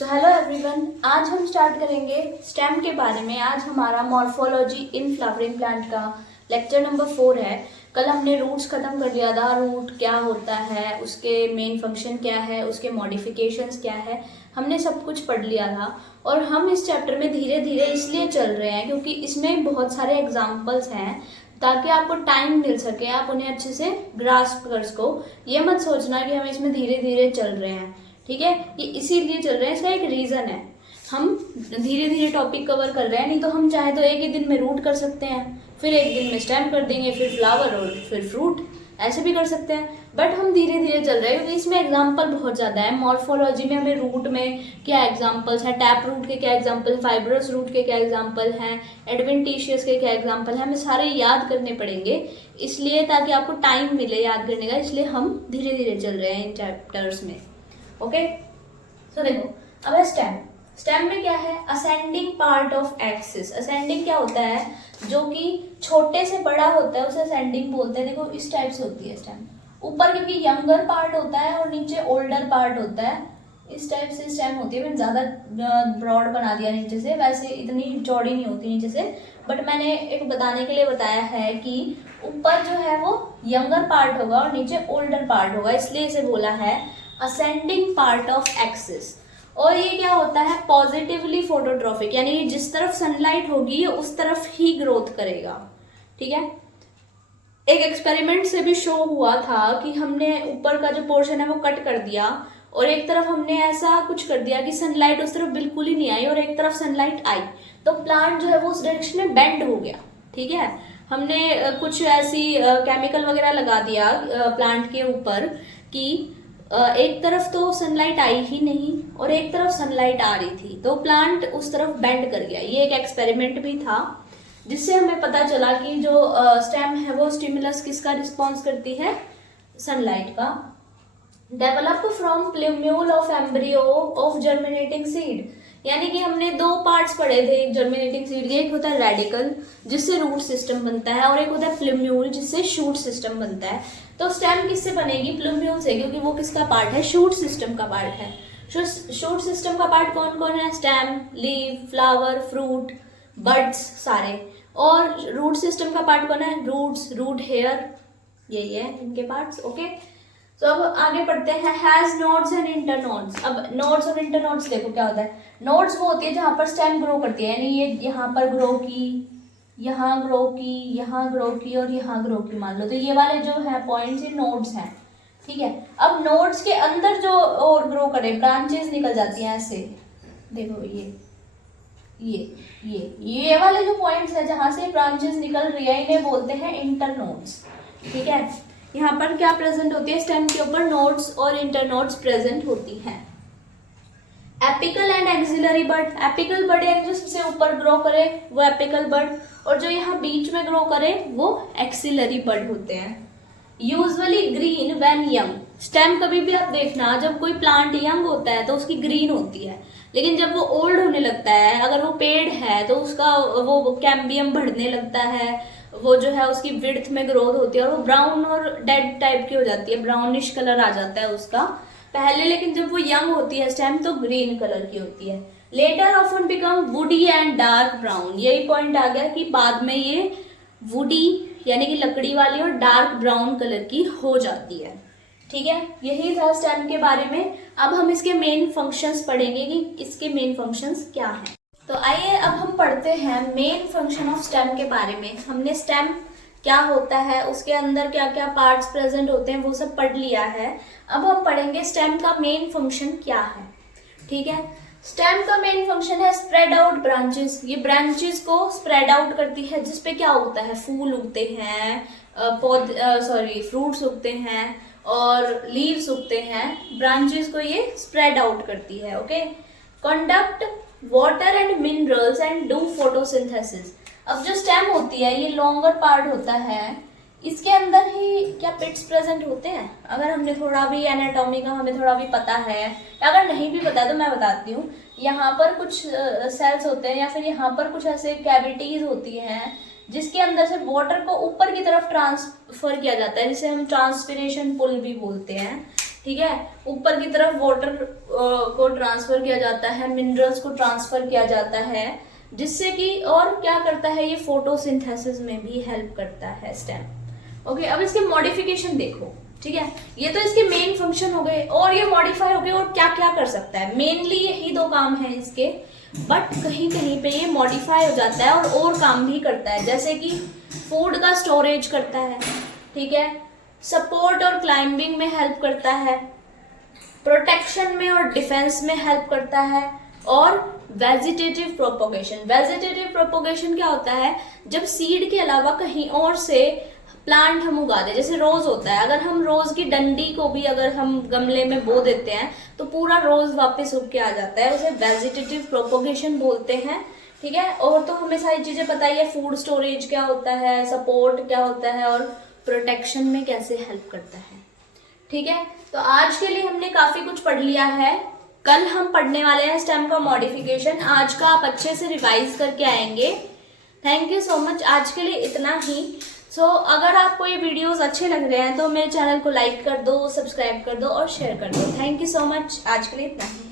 So hello everyone, आज हम start करेंगे स्टेम के बारे में। आज हमारा मॉर्फोलॉजी इन फ्लावरिंग प्लांट का लेक्चर नंबर 4 है। कल हमने रूट्स खत्म कर लिया था। रूट क्या होता है, उसके मेन फंक्शन क्या है, उसके मॉडिफिकेशंस क्या है, हमने सब कुछ पढ़ लिया था। और हम इस चैप्टर में धीरे धीरे इसलिए चल रहे हैं क्योंकि इसमें बहुत सारे एग्जाम्पल्स हैं, ताकि आपको टाइम मिल सके, आप उन्हें अच्छे से ग्रास्प कर सको। ये मत सोचना कि हम इसमें धीरे धीरे चल रहे हैं, ठीक है। ये इसीलिए चल रहे हैं, इसका एक रीज़न है। हम धीरे धीरे टॉपिक कवर कर रहे हैं, नहीं तो हम चाहे तो एक ही दिन में रूट कर सकते हैं, फिर एक दिन में स्टेम कर देंगे, फिर फ्लावर और फिर फ्रूट, ऐसे भी कर सकते हैं। बट हम धीरे धीरे चल रहे हैं क्योंकि इसमें एग्जाम्पल बहुत ज़्यादा है। मॉर्फोलॉजी में हमें रूट में क्या एग्जाम्पल्स हैं, टैप रूट के क्या एग्जाम्पल, फाइब्रस रूट के क्या एग्जाम्पल हैं, एडवेंटिशियस के क्या एग्जाम्पल हैं, हमें सारे याद करने पड़ेंगे। इसलिए ताकि आपको टाइम मिले याद करने का, इसलिए हम धीरे धीरे चल रहे हैं इन चैप्टर्स में। ओके, तो देखो अब है स्टेम। स्टेम में क्या है, ascending part of axis. Ascending क्या होता है, जो कि छोटे से बड़ा होता है उसे असेंडिंग बोलते हैं। देखो इस टाइप से होती है स्टेम, ऊपर क्योंकि यंगर पार्ट होता है और नीचे ओल्डर पार्ट होता है, इस टाइप से स्टेम होती है। मैंने ज़्यादा ब्रॉड बना दिया नीचे से, वैसे इतनी चौड़ी नहीं होती नीचे से, बट मैंने एक बताने के लिए बताया है कि ऊपर जो है वो यंगर पार्ट होगा और नीचे ओल्डर पार्ट होगा, इसलिए इसे बोला है असेंडिंग पार्ट ऑफ एक्सिस। और ये क्या होता है, पॉजिटिवली फोटोट्रॉफिक, यानी जिस तरफ सनलाइट होगी ये उस तरफ ही ग्रोथ करेगा, ठीक है। एक एक्सपेरिमेंट से भी शो हुआ था कि हमने ऊपर का जो पोर्शन है वो कट कर दिया और एक तरफ हमने ऐसा कुछ कर दिया कि सनलाइट उस तरफ बिल्कुल ही नहीं आई और एक तरफ सनलाइट आई, तो प्लांट जो है वो उस डायरेक्शन में बेंड हो गया, ठीक है। हमने कुछ ऐसी केमिकल वगैरह लगा दिया प्लांट के ऊपर कि एक तरफ तो सनलाइट आई ही नहीं और एक तरफ सनलाइट आ रही थी, तो प्लांट उस तरफ बेंड कर गया। ये एक एक्सपेरिमेंट भी था जिससे हमें पता चला कि जो स्टेम है वो स्टिमुलस किसका रिस्पॉन्स करती है, सनलाइट का। Develop from plumule of embryo of germinating seed, यानी कि हमने दो पार्ट्स पढ़े थे, एक जर्मिनेटिंग सीड के, एक होता है रेडिकल जिससे रूट सिस्टम बनता है और एक होता है प्लूम्यूल जिससे शूट सिस्टम बनता है। तो स्टेम किससे बनेगी, प्लूम्यूल से, क्योंकि वो किसका पार्ट है, शूट सिस्टम का पार्ट है। शूट सिस्टम का पार्ट कौन कौन है, stem, leave, flower, fruit, buds सारे। और रूट सिस्टम का पार्ट कौन है, रूट्स, रूट हेयर, यही है इनके पार्ट्स। ओके, तो अब आगे पढ़ते हैं, हैज नोड्स एंड इंटरनोड्स। अब नोड्स और इंटरनोड्स देखो क्या होता है। नोड्स वो होती है जहां पर स्टेम ग्रो करती है, यानी ये यहाँ पर ग्रो की, यहाँ ग्रो की, यहाँ ग्रो की और यहाँ ग्रो की, मान लो। तो ये वाले जो है पॉइंट्स, ये नोड्स हैं, ठीक है। अब नोड्स के अंदर जो और ग्रो करे, ब्रांचेस निकल जाती हैं ऐसे, देखो ये वाले जो पॉइंट्स है जहां से ब्रांचेस निकल रही है, इन्हें बोलते हैं इंटरनोड्स, ठीक है। यहाँ पर क्या प्रेजेंट होती है, स्टेम के ऊपर नोड्स और इंटरनोड्स प्रेजेंट होती हैं। Apical and axillary bud. Apical bud यानी जो सबसे ऊपर ग्रो करे वो एपिकल बड, और जो यहाँ बीच में ग्रो करे वो एक्सिलरी बड होते हैं। Usually green when young. Stem कभी भी आप देखना, जब कोई प्लांट यंग होता है तो उसकी ग्रीन होती है, लेकिन जब वो ओल्ड होने लगता है, अगर वो पेड़ है तो उसका वो कैम्बियम बढ़ने लगता है, वो जो है उसकी विड्थ में ग्रोथ होती है और वो ब्राउन और डेड टाइप की हो जाती है, ब्राउनिश कलर आ जाता है उसका पहले, लेकिन जब वो यंग होती है स्टेम तो ग्रीन कलर की होती है। Later often become woody and dark brown. यही पॉइंट आ गया कि बाद में ये वुडी यानी कि लकड़ी वाली और डार्क ब्राउन कलर की हो जाती है, ठीक है। यही था स्टेम के बारे में। अब हम इसके मेन फंक्शंस पढ़ेंगे कि इसके मेन फंक्शंस क्या हैं। तो आइए अब हम पढ़ते हैं मेन फंक्शन ऑफ स्टेम के बारे में। हमने स्टेम क्या होता है, उसके अंदर क्या क्या पार्ट्स प्रेजेंट होते हैं, वो सब पढ़ लिया है। अब हम पढ़ेंगे स्टेम का मेन फंक्शन क्या है, ठीक है। स्टेम का मेन फंक्शन है स्प्रेड आउट ब्रांचेस। ये ब्रांचेस को स्प्रेड आउट करती है, जिसपे क्या उगता है, फूल उगते हैं, फ्रूट्स उगते हैं और लीव्स उगते हैं। ब्रांचेस को ये स्प्रेड आउट करती है, okay. Conduct water and minerals and do photosynthesis. अब जो स्टेम होती है, ये लॉन्गर पार्ट होता है, इसके अंदर ही क्या पिट्स प्रेजेंट होते हैं। अगर हमने थोड़ा भी एनाटॉमी का हमें थोड़ा भी पता है, या अगर नहीं भी पता है तो मैं बताती हूँ। यहाँ पर कुछ सेल्स होते हैं या फिर यहाँ पर कुछ ऐसे कैविटीज होती हैं जिसके अंदर से वाटर को ऊपर की तरफ ट्रांसफर किया जाता है, जिसे हम ट्रांसपिरेशन पुल भी बोलते हैं। ठीक है। ऊपर की तरफ वाटर को ट्रांसफर किया जाता है, मिनरल्स को ट्रांसफर किया जाता है, जिससे कि और क्या करता है ये फोटोसिंथेसिस में भी हेल्प करता है स्टेम। ओके, अब इसके मॉडिफिकेशन देखो, ठीक है। ये तो इसके मेन फंक्शन हो गए, और ये मॉडिफाई हो गए और क्या क्या कर सकता है, मेनली यही दो काम है इसके, बट कहीं कहीं पे ये मॉडिफाई हो जाता है और काम भी करता है, जैसे कि फूड का स्टोरेज करता है, ठीक है, सपोर्ट और क्लाइंबिंग में हेल्प करता है, प्रोटेक्शन में और डिफेंस में हेल्प करता है, और वेजिटेटिव प्रोपोगेशन। वेजिटेटिव प्रोपोगेशन क्या होता है, जब सीड के अलावा कहीं और से प्लांट हम उगा दे, जैसे रोज होता है, अगर हम रोज की डंडी को भी अगर हम गमले में बो देते हैं तो पूरा रोज वापस उग के आ जाता है, उसे वेजिटेटिव प्रोपोगेशन बोलते हैं, ठीक है। और तो हमें सारी चीजें पता ही है, फूड स्टोरेज क्या होता है, सपोर्ट क्या होता है, और प्रोटेक्शन में कैसे हेल्प करता है, ठीक है। तो आज के लिए हमने काफी कुछ पढ़ लिया है, कल हम पढ़ने वाले हैं स्टेम का मॉडिफिकेशन। आज का आप अच्छे से रिवाइज करके आएंगे। थैंक यू सो मच, आज के लिए इतना ही। अगर आपको ये वीडियोस अच्छे लग रहे हैं तो मेरे चैनल को लाइक कर दो, सब्सक्राइब कर दो और शेयर कर दो। थैंक यू सो मच, आज के लिए इतना ही।